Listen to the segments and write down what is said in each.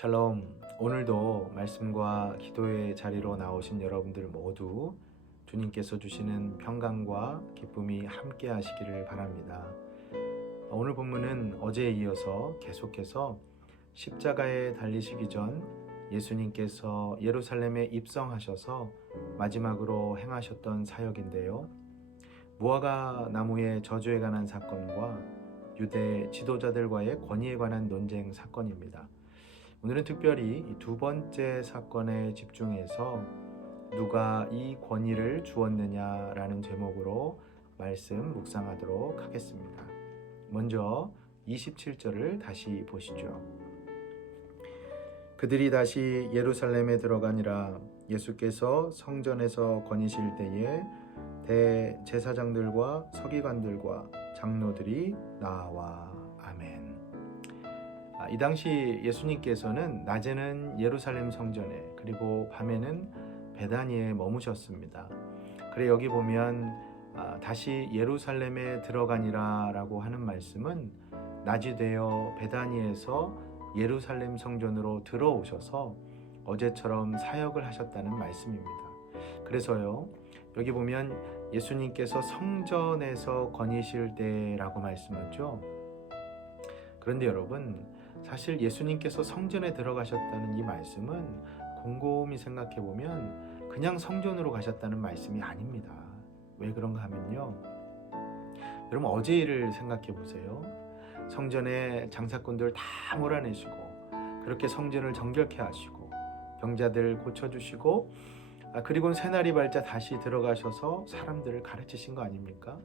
샬롬. 오늘도 말씀과 기도의 자리로 나오신 여러분들 모두 주님께서 주시는 평강과 기쁨이 함께 하시기를 바랍니다. 오늘 본문은 어제에 이어서 계속해서 십자가에 달리시기 전 예수님께서 예루살렘에 입성하셔서 마지막으로 행하셨던 사역인데요. 무화과 나무의 저주에 관한 사건과 유대 지도자들과의 권위에 관한 논쟁 사건입니다. 오늘은 특별히 이 두 번째 사건에 집중해서 누가 이 권위를 주었느냐라는 제목으로 말씀 묵상하도록 하겠습니다. 먼저 27절을 다시 보시죠. 그들이 다시 예루살렘에 들어가니라. 예수께서 성전에서 거니실 때에 대제사장들과 서기관들과 장로들이 나와. 아멘. 이 당시 예수님께서는 낮에는 예루살렘 성전에 그리고 밤에는 베다니에 머무셨습니다. 그래 여기 보면 다시 예루살렘에 들어가니라 라고 하는 말씀은 낮이 되어 베다니에서 예루살렘 성전으로 들어오셔서 어제처럼 사역을 하셨다는 말씀입니다. 그래서요 여기 보면 예수님께서 성전에서 거니실 때라고 말씀하죠. 그런데 여러분, 사실 예수님께서 성전에 들어가셨다는 이 말씀은 곰곰이 생각해 보면 그냥 성전으로 가셨다는 말씀이 아닙니다. 왜 그런가 하면요, 여러분 어제 일을 생각해 보세요. 성전에 장사꾼들 다 몰아내시고 그렇게 성전을 정결케 하시고 병자들 고쳐주시고 그리고 새날이 밝자 다시 들어가셔서 사람들을 가르치신 거 아닙니까?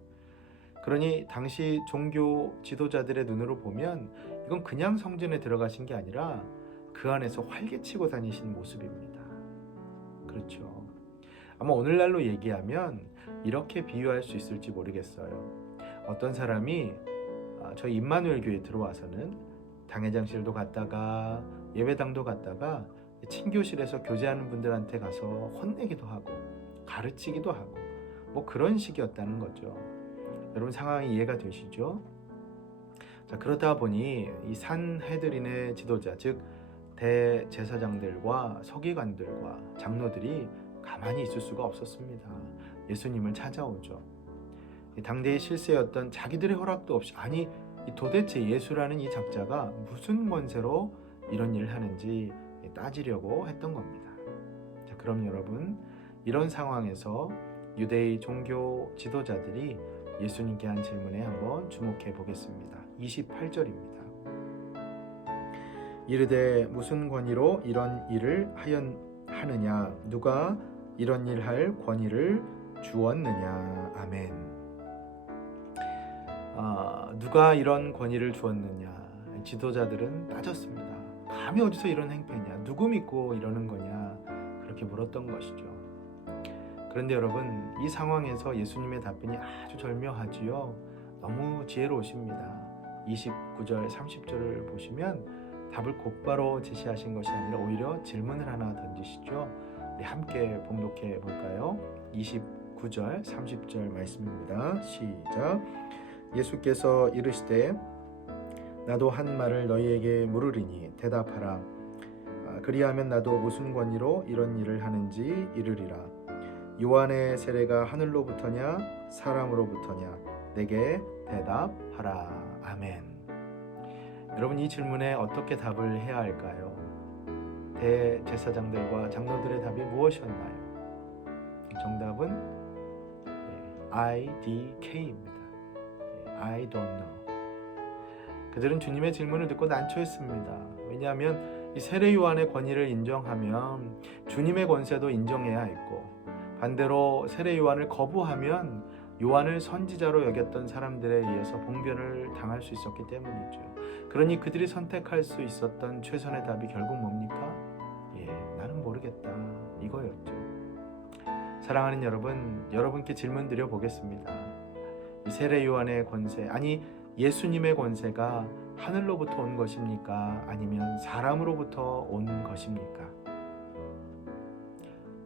그러니 당시 종교 지도자들의 눈으로 보면 이건 그냥 성전에 들어가신 게 아니라 그 안에서 활개치고 다니신 모습입니다. 그렇죠. 아마 오늘날로 얘기하면 이렇게 비유할 수 있을지 모르겠어요. 어떤 사람이 저희 임마누엘 교회에 들어와서는 당회장실도 갔다가 예배당도 갔다가 친교실에서 교제하는 분들한테 가서 혼내기도 하고 가르치기도 하고 뭐 그런 식이었다는 거죠. 여러분 상황이 이해가 되시죠? 자, 그러다 보니 이 산헤드린의 지도자, 즉 대제사장들과 서기관들과 장로들이 가만히 있을 수가 없었습니다. 예수님을 찾아오죠. 당대의 실세였던 자기들의 허락도 없이, 아니 도대체 예수라는 이 작자가 무슨 권세로 이런 일을 하는지 따지려고 했던 겁니다. 자, 그럼 여러분, 이런 상황에서 유대의 종교 지도자들이 예수님께 한 질문에 한번 주목해 보겠습니다. 28절입니다. 이르되 무슨 권위로 이런 일을 하느냐? 누가 이런 일 할 권위를 주었느냐? 아멘. 누가 이런 권위를 주었느냐? 지도자들은 따졌습니다. 감히 어디서 이런 행패냐? 누구 믿고 이러는 거냐? 그렇게 물었던 것이죠. 그런데 여러분, 이 상황에서 예수님의 답변이 아주 절묘하지요. 너무 지혜로우십니다. 29절, 30절을 보시면 답을 곧바로 제시하신 것이 아니라 오히려 질문을 하나 던지시죠. 우리 함께 봉독해 볼까요? 29절, 30절 말씀입니다. 시작. 예수께서 이르시되 나도 한 말을 너희에게 물으리니 대답하라. 그리하면 나도 무슨 권위로 이런 일을 하는지 이르리라. 요한의 세례가 하늘로부터냐 사람으로부터냐? 내게 대답하라. 아멘. 여러분, 이 질문에 어떻게 답을 해야 할까요? 대제사장들과 장로들의 답이 무엇이었나요? 정답은 IDK입니다. I don't know. 그들은 주님의 질문을 듣고 난처했습니다. 왜냐하면 이 세례 요한의 권위를 인정하면 주님의 권세도 인정해야 했고, 반대로 세례 요한을 거부하면 요한을 선지자로 여겼던 사람들에 의해서 봉변을 당할 수 있었기 때문이죠. 그러니 그들이 선택할 수 있었던 최선의 답이 결국 뭡니까? 나는 모르겠다, 이거였죠. 사랑하는 여러분, 여러분께 질문 드려보겠습니다. 이 세례 요한의 권세, 아니 예수님의 권세가 하늘로부터 온 것입니까? 아니면 사람으로부터 온 것입니까?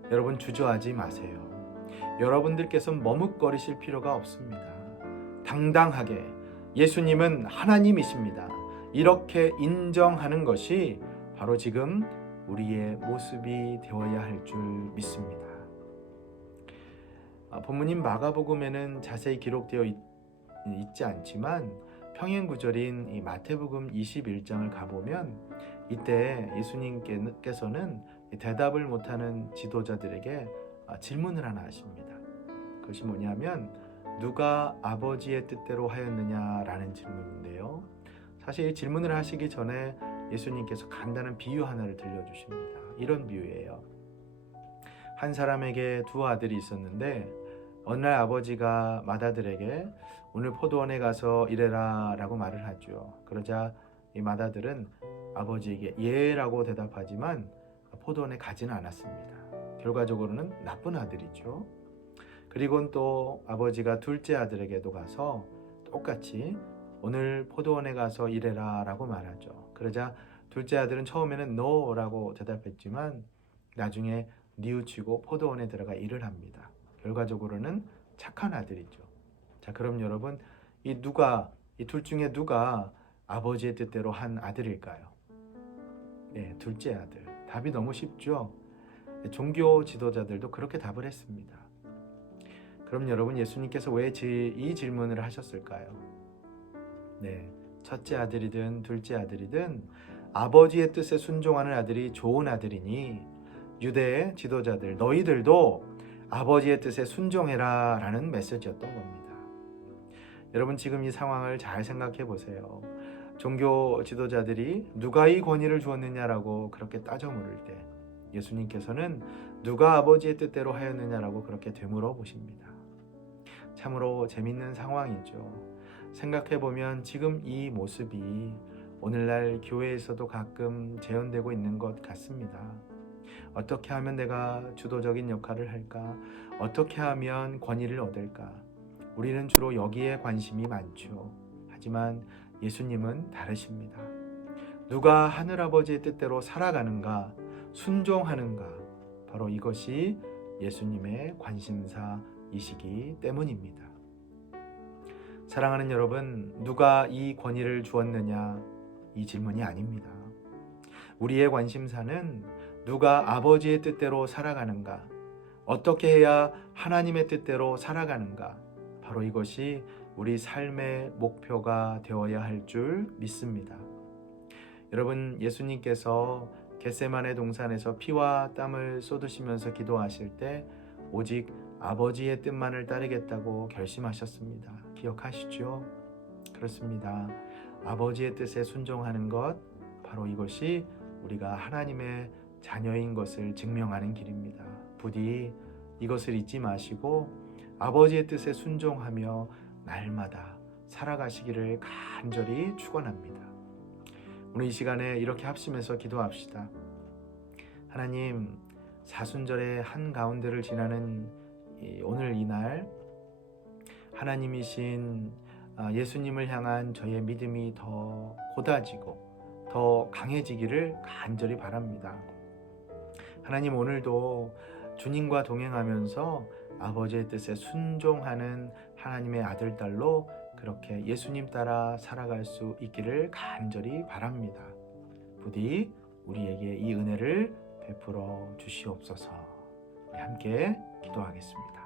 여러분, 주저하지 마세요. 여러분들께서 머뭇거리실 필요가 없습니다. 당당하게 예수님은 하나님이십니다. 이렇게 인정하는 것이 바로 지금 우리의 모습이 되어야 할 줄 믿습니다. 본문인 마가복음에는 자세히 기록되어 있지 않지만 평행 구절인 이 마태복음 21장을 가보면 이때 예수님께서는 대답을 못하는 지도자들에게 질문을 하나 하십니다. 그것이 뭐냐면 누가 아버지의 뜻대로 하였느냐라는 질문인데요. 사실 질문을 하시기 전에 예수님께서 간단한 비유 하나를 들려주십니다. 이런 비유예요. 한 사람에게 두 아들이 있었는데 어느 날 아버지가 맏아들에게 오늘 포도원에 가서 일해라 라고 말을 하죠. 그러자 이 맏아들은 아버지에게 예 라고 대답하지만 포도원에 가지는 않았습니다. 결과적으로는 나쁜 아들이죠. 그리고 또 아버지가 둘째 아들에게도 가서 똑같이 오늘 포도원에 가서 일해라 라고 말하죠. 그러자 둘째 아들은 처음에는 no 라고 대답했지만 나중에 뉘우치고 포도원에 들어가 일을 합니다. 결과적으로는 착한 아들이죠. 자, 그럼 여러분 이 둘 중에 누가 아버지의 뜻대로 한 아들일까요? 네, 둘째 아들. 답이 너무 쉽죠? 종교 지도자들도 그렇게 답을 했습니다. 그럼 여러분 예수님께서 왜 이 질문을 하셨을까요? 네, 첫째 아들이든 둘째 아들이든 아버지의 뜻에 순종하는 아들이 좋은 아들이니 유대의 지도자들 너희들도 아버지의 뜻에 순종해라 라는 메시지였던 겁니다. 여러분 지금 이 상황을 잘 생각해 보세요. 종교 지도자들이 누가 이 권위를 주었느냐라고 그렇게 따져 물을 때 예수님께서는 누가 아버지의 뜻대로 하였느냐라고 그렇게 되물어 보십니다. 참으로 재밌는 상황이죠. 생각해 보면 지금 이 모습이 오늘날 교회에서도 가끔 재현되고 있는 것 같습니다. 어떻게 하면 내가 주도적인 역할을 할까? 어떻게 하면 권위를 얻을까? 우리는 주로 여기에 관심이 많죠. 하지만 예수님은 다르십니다. 누가 하늘아버지의 뜻대로 살아가는가, 순종하는가, 바로 이것이 예수님의 관심사이시기 때문입니다. 사랑하는 여러분, 누가 이 권위를 주었느냐? 이 질문이 아닙니다. 우리의 관심사는 누가 아버지의 뜻대로 살아가는가, 어떻게 해야 하나님의 뜻대로 살아가는가, 바로 이것이 우리 삶의 목표가 되어야 할 줄 믿습니다. 여러분, 예수님께서 겟세마네 동산에서 피와 땀을 쏟으시면서 기도하실 때 오직 아버지의 뜻만을 따르겠다고 결심하셨습니다. 기억하시죠? 그렇습니다. 아버지의 뜻에 순종하는 것, 바로 이것이 우리가 하나님의 자녀인 것을 증명하는 길입니다. 부디 이것을 잊지 마시고 아버지의 뜻에 순종하며 날마다 살아가시기를 간절히 축원합니다. 오늘 이 시간에 이렇게 합심해서 기도합시다. 하나님, 사순절의 한가운데를 지나는 오늘 이날 하나님이신 예수님을 향한 저의 믿음이 더 고다지고 더 강해지기를 간절히 바랍니다. 하나님, 오늘도 주님과 동행하면서 아버지의 뜻에 순종하는 하나님의 아들, 딸로 그렇게 예수님 따라 살아갈 수 있기를 간절히 바랍니다. 부디 우리에게 이 은혜를 베풀어 주시옵소서. 함께 기도하겠습니다.